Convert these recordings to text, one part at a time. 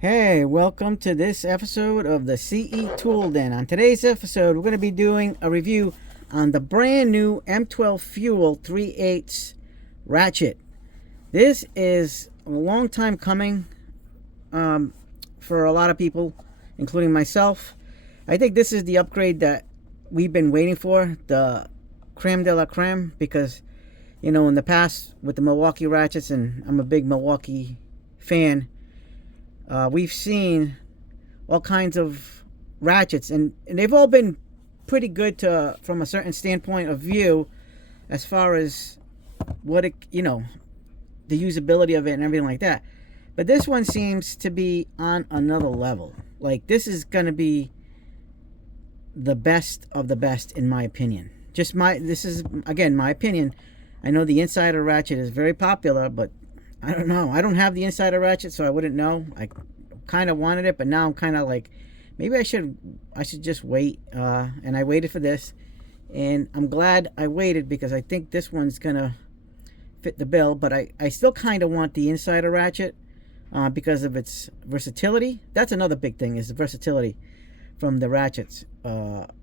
Hey, welcome to this episode of the CE Tool Den. On today's episode, we're going to be doing a review on the brand new M12 Fuel 3/8 ratchet. This is a long time coming for a lot of people, including myself. I think this is the upgrade that we've been waiting for, the creme de la creme, because, you know, in the past with the Milwaukee ratchets, and I'm a big Milwaukee fan, we've seen all kinds of ratchets, and they've all been pretty good from a certain standpoint of view, as far as what it, the usability of it and everything like that. But this one seems to be on another level. Like, this is gonna be the best of the best, in my opinion. This is, again, my opinion. I know the insider ratchet is very popular, but I don't know. I don't have the insider ratchet, so I wouldn't know. I kind of wanted it, but now I'm kind of like, maybe I should just wait. And I waited for this, and I'm glad I waited, because I think this one's gonna fit the bill. But I still kind of want the insider ratchet because of its versatility. That's another big thing, is the versatility from the ratchets,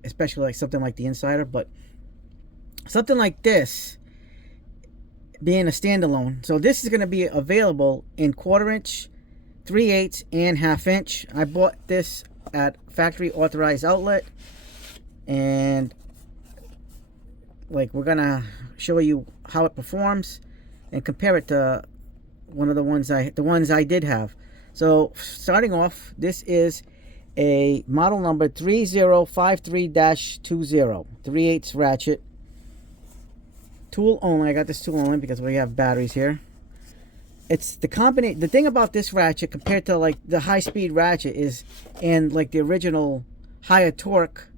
especially like something like the insider. But something like this being a standalone, so this is going to be available in 1/4 inch, 3/8, and 1/2 inch. I bought this at factory authorized outlet, and like, we're gonna show you how it performs and compare it to one of the ones I did have. So starting off, this is a model number 3053-20 3/8 ratchet. Tool only. I got this tool only because we have batteries here. It's the thing about this ratchet compared to like the high speed ratchet is, and like the original higher torque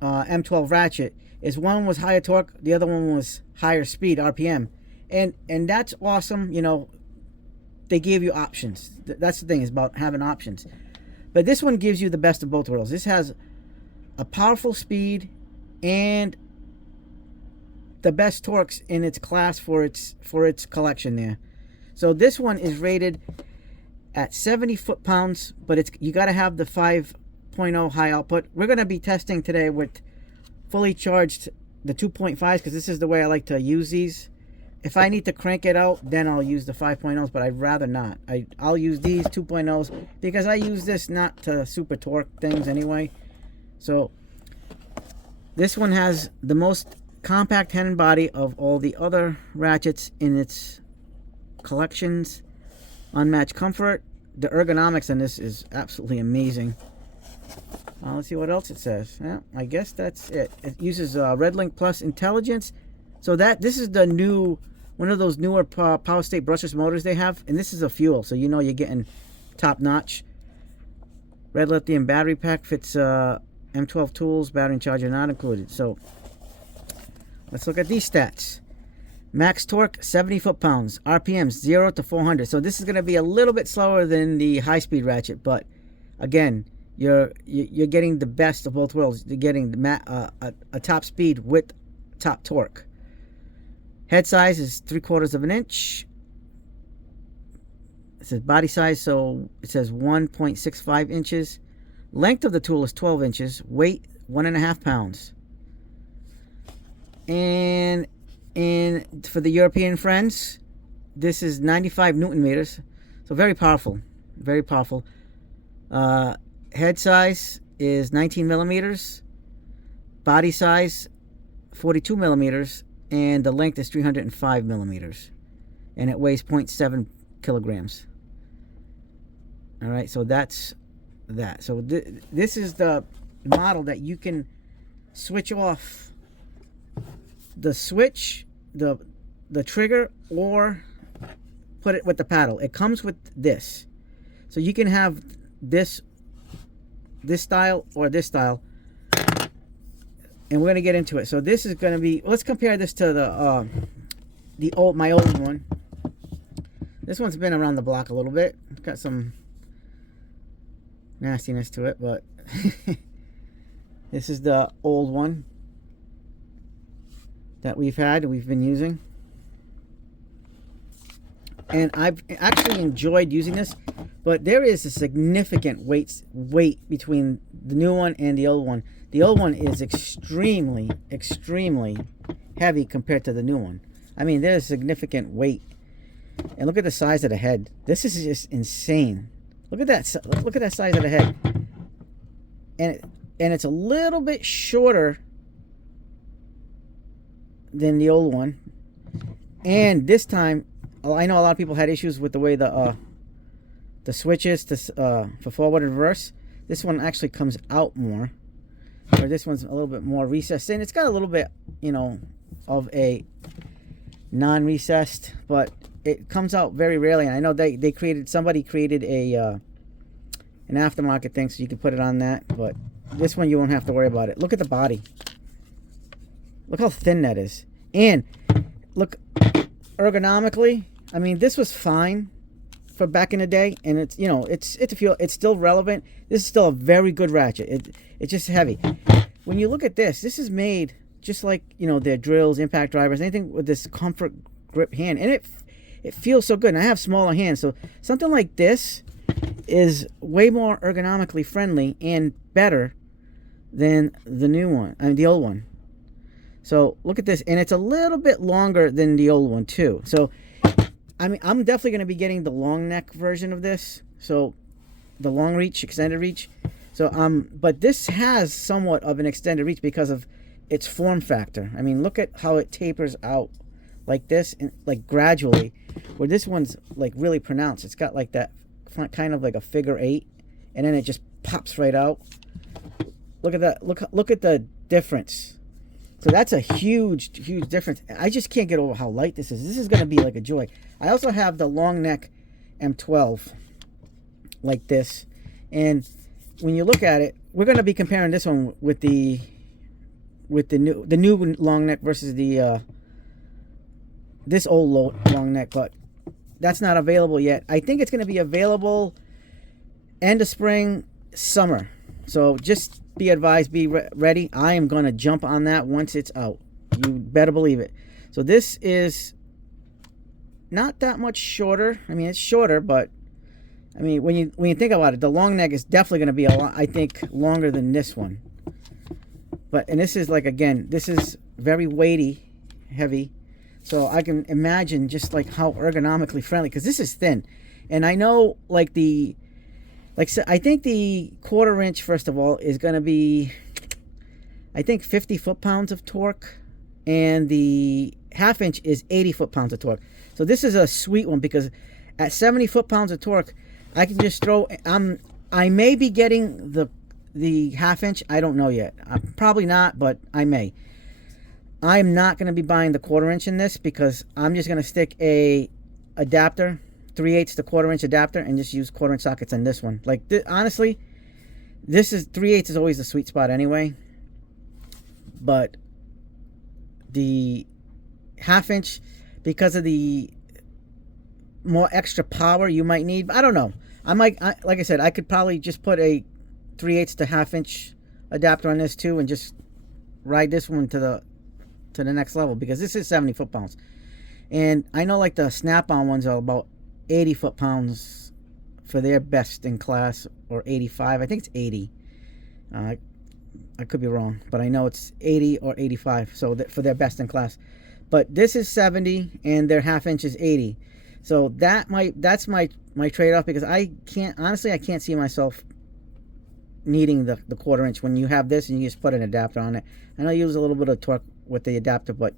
M12 ratchet, is one was higher torque, the other one was higher speed RPM, and that's awesome. You know, they gave you options. That's the thing, is about having options. But this one gives you the best of both worlds. This has a powerful speed and the best torques in its class for its collection there. So this one is rated at 70 foot-pounds, but you got to have the 5.0 high output. We're going to be testing today with fully charged the 2.5s, because this is the way I like to use these. If I need to crank it out, then I'll use the 5.0s, but I'd rather not. I'll use these 2.0s because I use this not to super torque things anyway. So this one has the most compact head and body of all the other ratchets in its collections. Unmatched comfort. The ergonomics on this is absolutely amazing. Let's see what else it says. Yeah, I guess that's it. It uses RedLink Plus intelligence. So this is the new, one of those newer power state brushless motors they have, and this is a fuel, so you know you're getting top notch. Red lithium battery pack fits M12 tools, battery and charger not included. So let's look at these stats. Max torque, 70 foot-pounds. RPMs, 0 to 400. So this is going to be a little bit slower than the high-speed ratchet, but again, you're getting the best of both worlds. You're getting a top speed with top torque. Head size is 3/4 of an inch. It says body size, so it says 1.65 inches. Length of the tool is 12 inches. Weight, 1.5 pounds. And for the European friends, this is 95 Newton meters, so very powerful, very powerful. Head size is 19 millimeters, body size 42 millimeters, and the length is 305 millimeters, and it weighs 0.7 kilograms. All right, so that's that. So this is the model that you can switch off the switch, the trigger, or put it with the paddle. It comes with this, so you can have this style or this style, and we're gonna get into it. So this is gonna be, let's compare this to my old one. This one's been around the block a little bit. It's got some nastiness to it, but this is the old one that we've been using. and I've actually enjoyed using this, but there is a significant weight between the new one and the old one. The old one is extremely heavy compared to the new one. I mean, there's significant weight. And look at the size of the head. This is just insane. Look at that. Look at that size of the head. And it's a little bit shorter than the old one. And this time, I know a lot of people had issues with the way the switches for forward and reverse. This one actually comes out more. Or this one's a little bit more recessed in. It's got a little bit, you know, of a non-recessed, but it comes out very rarely. And I know somebody created a an aftermarket thing so you can put it on that, but this one you won't have to worry about it. Look at the body. Look how thin that is. And look, ergonomically, I mean, this was fine for back in the day, and it's, you know, it's still relevant. This is still a very good ratchet. It's just heavy. When you look at this is made just like, you know, their drills, impact drivers, anything with this comfort grip hand, and it feels so good. And I have smaller hands, so something like this is way more ergonomically friendly and better than the new one. I mean, the old one. So look at this, and it's a little bit longer than the old one too. So I mean, I'm definitely going to be getting the long neck version of this. So the long reach, extended reach. So but this has somewhat of an extended reach because of its form factor. I mean, look at how it tapers out like this, and like gradually, where this one's like really pronounced. It's got like that kind of like a figure 8, and then it just pops right out. Look at that. Look at the difference. So that's a huge difference. I just can't get over how light this is. This is going to be like a joy. I also have the long neck M12 like this, and when you look at it, we're going to be comparing this one with the new long neck versus the this old long neck, but that's not available yet. I think it's going to be available end of spring, summer. So just be advised, be ready. I am going to jump on that once it's out. You better believe it. So this is not that much shorter. I mean, it's shorter, but I mean, when you think about it, the long neck is definitely going to be a lot, I think, longer than this one. But, and this is like, again, this is very weighty, heavy. So I can imagine just like how ergonomically friendly, because this is thin. And I know like I think the 1/4 inch, first of all, is going to be, I think, 50 foot-pounds of torque. And the 1/2 inch is 80 foot-pounds of torque. So this is a sweet one because at 70 foot-pounds of torque, I can just throw, I may be getting the 1/2 inch. I don't know yet. Probably not, but I may. I'm not going to be buying the 1/4 inch in this because I'm just going to stick a adapter, 3/8 to 1/4 inch adapter, and just use 1/4 inch sockets on this one. Like, honestly, this is 3/8 is always the sweet spot anyway. But the 1/2 inch, because of the more extra power you might need, I don't know. Like I said, I could probably just put a 3/8 to 1/2 inch adapter on this too, and just ride this one to the next level, because this is 70 foot-pounds. And I know like the snap-on ones are about 80 foot-pounds for their best in class, or 85. I think it's 80. I could be wrong, but I know it's 80 or 85, so for their best in class. But this is 70 and their 1/2 inch is 80. So that's my trade-off, because I can't see myself needing the 1/4 inch when you have this and you just put an adapter on it. I know you use a little bit of torque with the adapter, but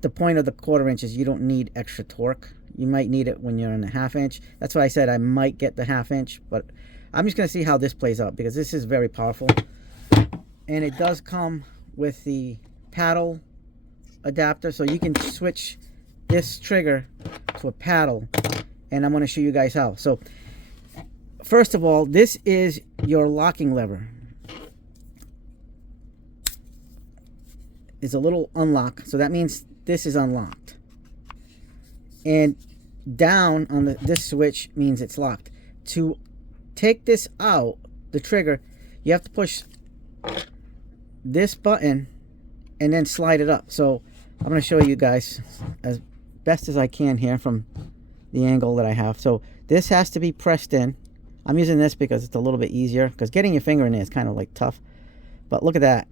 the point of the 1/4 inch is you don't need extra torque. You might need it when you're in the 1/2 inch. That's why I said I might get the 1/2 inch, but I'm just going to see how this plays out, because this is very powerful. And it does come with the paddle adapter, so you can switch this trigger to a paddle, and I'm going to show you guys how. So first of all, this is your locking lever. It's a little unlock, so that means this is unlocked. And down on this switch means it's locked. To take this out, the trigger, you have to push this button and then slide it up. So I'm going to show you guys as best as I can here from the angle that I have. So this has to be pressed in. I'm using this because it's a little bit easier, because getting your finger in there is kind of like tough. But look at that.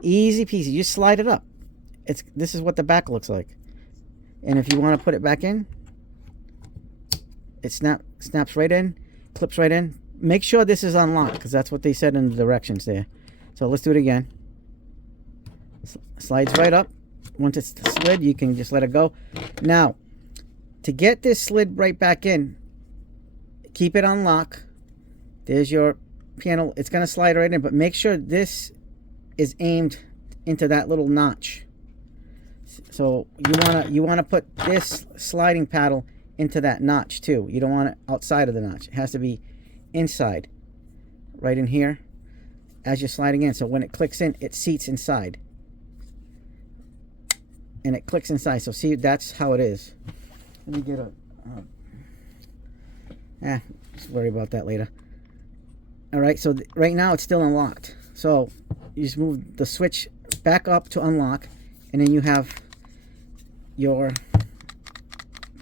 Easy peasy. You just slide it up. This is what the back looks like. And if you want to put it back in, it snaps right in, clips right in. Make sure this is unlocked, because that's what they said in the directions there. So let's do it again. Slides right up. Once it's slid, you can just let it go. Now, to get this slid right back in, keep it on lock. There's your panel. It's going to slide right in, but make sure this is aimed into that little notch. So you want to put this sliding paddle into that notch too. You don't want it outside of the notch. It has to be inside, right in here, as you're sliding in. So when it clicks in, it seats inside, and it clicks inside. So see, that's how it is. Let me get just worry about that later. All right, so right now it's still unlocked. So you just move the switch back up to unlock, and then you have your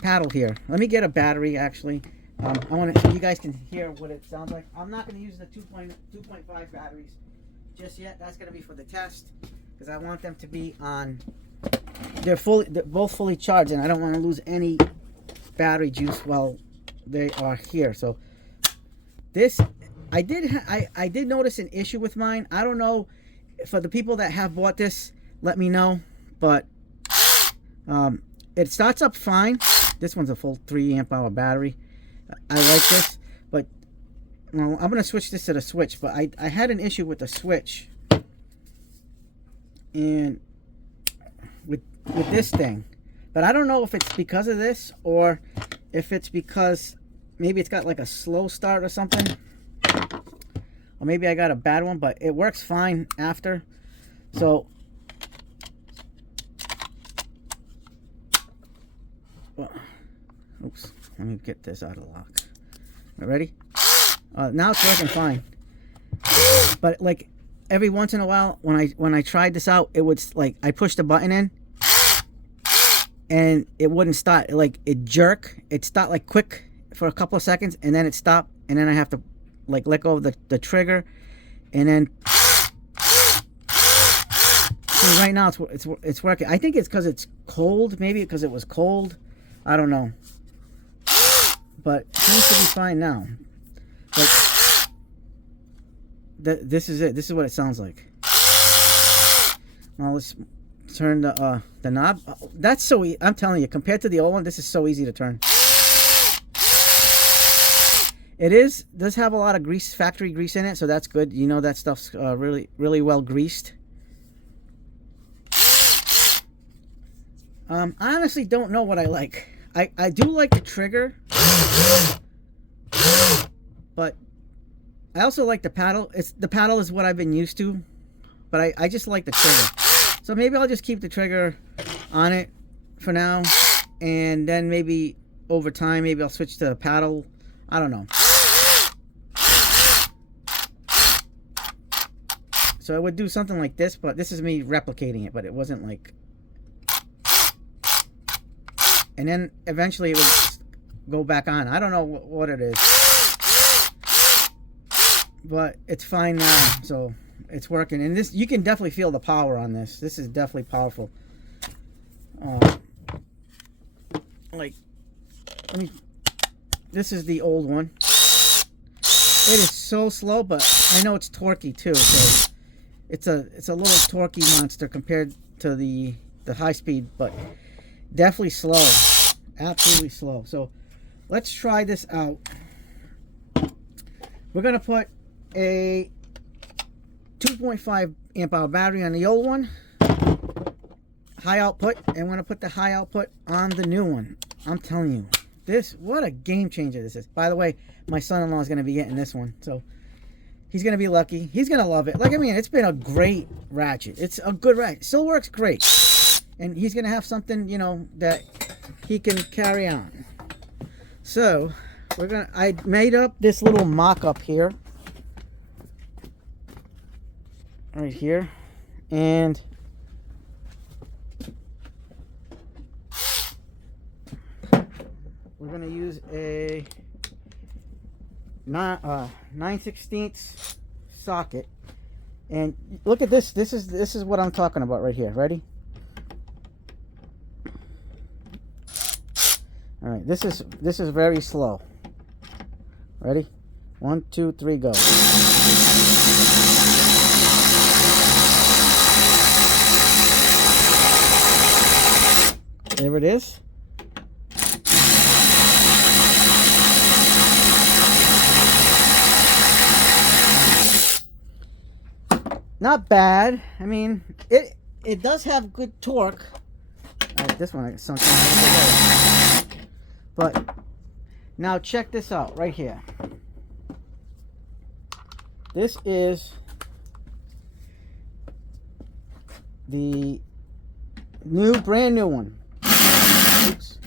paddle here. Let me get a battery, actually. I want to, so you guys can hear what it sounds like. I'm not going to use the 2.5 batteries just yet. That's going to be for the test, because I want them to be on. They're both fully charged, and I don't want to lose any battery juice while they are here. So this, I did notice an issue with mine. I don't know, for the people that have bought this, let me know. But it starts up fine. This one's a full 3 amp hour battery. I like this, but well, I'm going to switch this to the switch. But I had an issue with the switch, and with this thing. But I don't know if it's because of this, or if it's because maybe it's got like a slow start or something. Or maybe I got a bad one, but it works fine after. So, well, oops, let me get this out of lock. Ready? Now it's working fine. But like every once in a while, when I tried this out, it would, like, I pushed the button in, and it wouldn't start. It jerk. It stopped like quick for a couple of seconds, and then it stopped, and then I have to like let go of the trigger, and then see, right now it's working. I think it's because it's cold. Maybe because it was cold. I don't know. But it seems to be fine now. Like, this is it. This is what it sounds like. Now let's turn the knob. That's so easy. I'm telling you, compared to the old one, this is so easy to turn. It does have a lot of grease, factory grease in it, so that's good. You know that stuff's really well greased. I honestly don't know what I like. I do like the trigger, but I also like the paddle. The paddle is what I've been used to, but I just like the trigger. So maybe I'll just keep the trigger on it for now, and then maybe over time, maybe I'll switch to the paddle. I don't know. So I would do something like this, but this is me replicating it, but it wasn't like... And then eventually it would go back on. I don't know what it is, but it's fine now, so it's working. And this, you can definitely feel the power on this. This is definitely powerful. Like, this is the old one. It is so slow, but I know it's torquey too. So it's a little torquey monster compared to the high speed, but definitely slow. Absolutely slow. So let's try this out. We're gonna put a 2.5 amp hour battery on the old one, high output, and we're gonna put the high output on the new one. I'm telling you, this, what a game changer this is. By the way, my son-in-law is gonna be getting this one, so he's gonna be lucky. He's gonna love it. Like, I mean, it's been a great ratchet. It's a good ratchet. Still works great, and he's gonna have something, you know, that he can carry on. So I made up this little mock-up here, right here, and we're going to use a 9/16 socket. And look at this. This is what I'm talking about right here. Ready? All right. This is very slow. Ready? 1, 2, 3, go. There it is. Not bad. I mean, it does have good torque. This one I sunk in. But now check this out right here. This is the brand new one. Oops.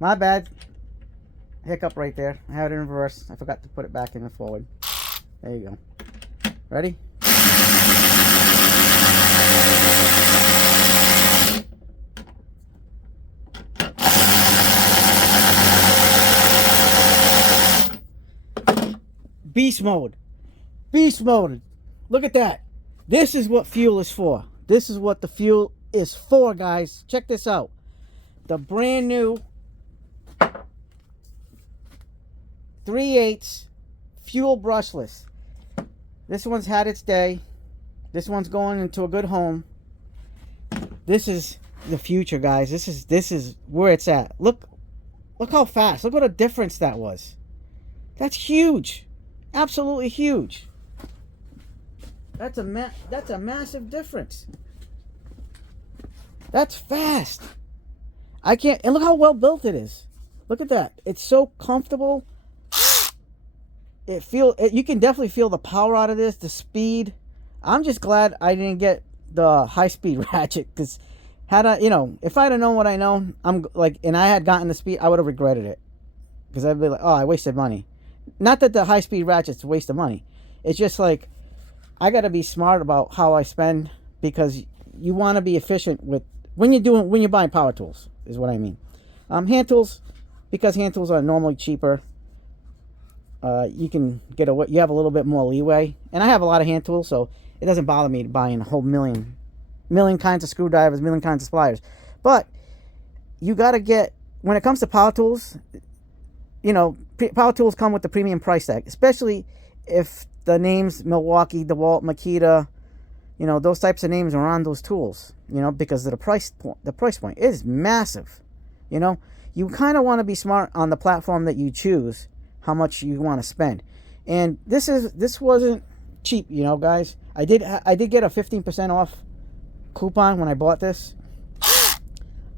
My bad. Hiccup right there. I have it in reverse. I forgot to put it back in and forward. There you go. Ready? Beast mode. Beast mode. Look at that. This is what fuel is for. This is what the fuel is for, guys. Check this out. The brand new 3/8 fuel brushless. This one's had its day. This one's going into a good home. This is the future, guys. This is where it's at. Look how fast. Look what a difference that was. That's huge. Absolutely huge. That's a massive difference. That's fast. I can't, and look how well built it is. Look at that. It's so comfortable. You can definitely feel the power out of this, the speed. I'm just glad I didn't get the high-speed ratchet, because had I, if I'd have known what I know, and I had gotten the speed, I would have regretted it, because I'd be like, oh, I wasted money. Not that the high-speed ratchet's a waste of money. It's just like, I got to be smart about how I spend, because you want to be efficient with when you're buying power tools, is what I mean. Hand tools, because hand tools are normally cheaper. You can you have a little bit more leeway, and I have a lot of hand tools, so it doesn't bother me buying a whole million kinds of screwdrivers, million kinds of pliers. But you got to get, when it comes to power tools, power tools come with the premium price tag, especially if the names Milwaukee, DeWalt, Makita, those types of names are on those tools, because of the price point is massive. You kind of want to be smart on the platform that you choose, how much you want to spend. And this wasn't cheap, guys. I did get a 15% off coupon when I bought this.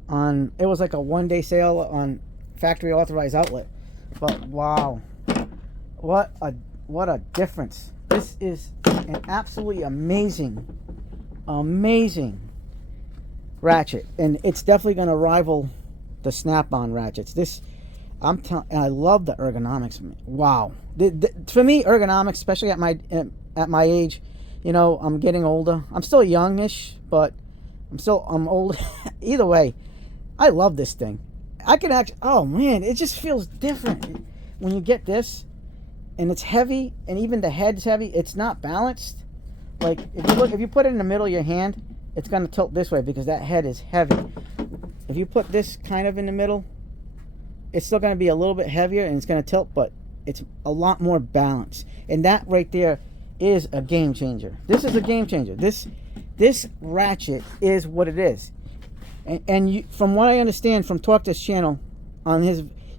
It was like a one-day sale on factory authorized outlet. But wow, what a difference. This is an absolutely amazing ratchet, and it's definitely going to rival the snap-on ratchets. And I love the ergonomics. Wow. For me, ergonomics, especially at my age, I'm getting older. I'm still youngish, but I'm old. Either way, I love this thing. I can actually, oh man, it just feels different when you get this, and it's heavy, and even the head's heavy. It's not balanced. Like if you put it in the middle of your hand, it's going to tilt this way because that head is heavy. If you put this kind of in the middle, it's still going to be a little bit heavier and it's going to tilt, but it's a lot more balanced. And that right there is a game changer. This is a game changer. This ratchet is what it is. And from what I understand from Torque This channel,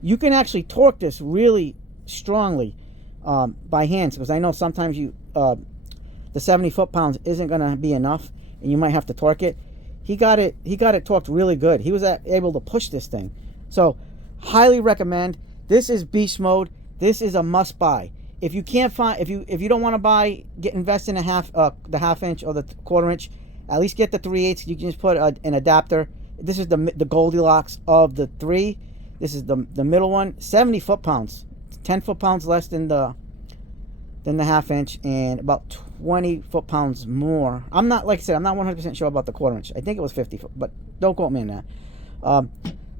you can actually torque this really strongly by hands, because I know sometimes the 70 foot-pounds isn't going to be enough, and you might have to torque it. He got it torqued really good. He was able to push this thing. So highly recommend. This is beast mode. This is a must buy. If you can't find, if you don't want to invest in the half inch or the quarter inch, at least get the 3/8. You can just put an adapter. This is the Goldilocks of the three. This is the middle one. 70 foot-pounds, 10 foot-pounds less than the half inch, and about 20 foot-pounds more. Like I said, I'm not 100% sure about the quarter inch. I think it was 50 foot, but don't quote me on that.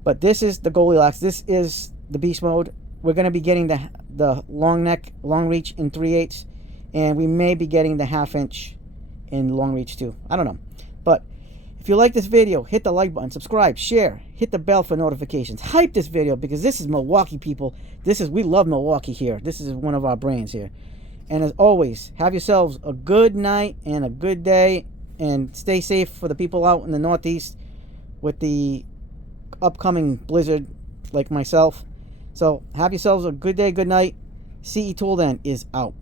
But this is the Goldilocks. This is the beast mode. We're going to be getting the long neck, long reach in 3/8, and we may be getting the 1/2 inch in long reach too. I don't know. But if you like this video, hit the like button, subscribe, share, hit the bell for notifications. Hype this video because this is Milwaukee, people. We love Milwaukee here. This is one of our brands here. And as always, have yourselves a good night and a good day, and stay safe for the people out in the Northeast with the upcoming blizzard like myself. So have yourselves a good day, good night. CE Tool Den is out.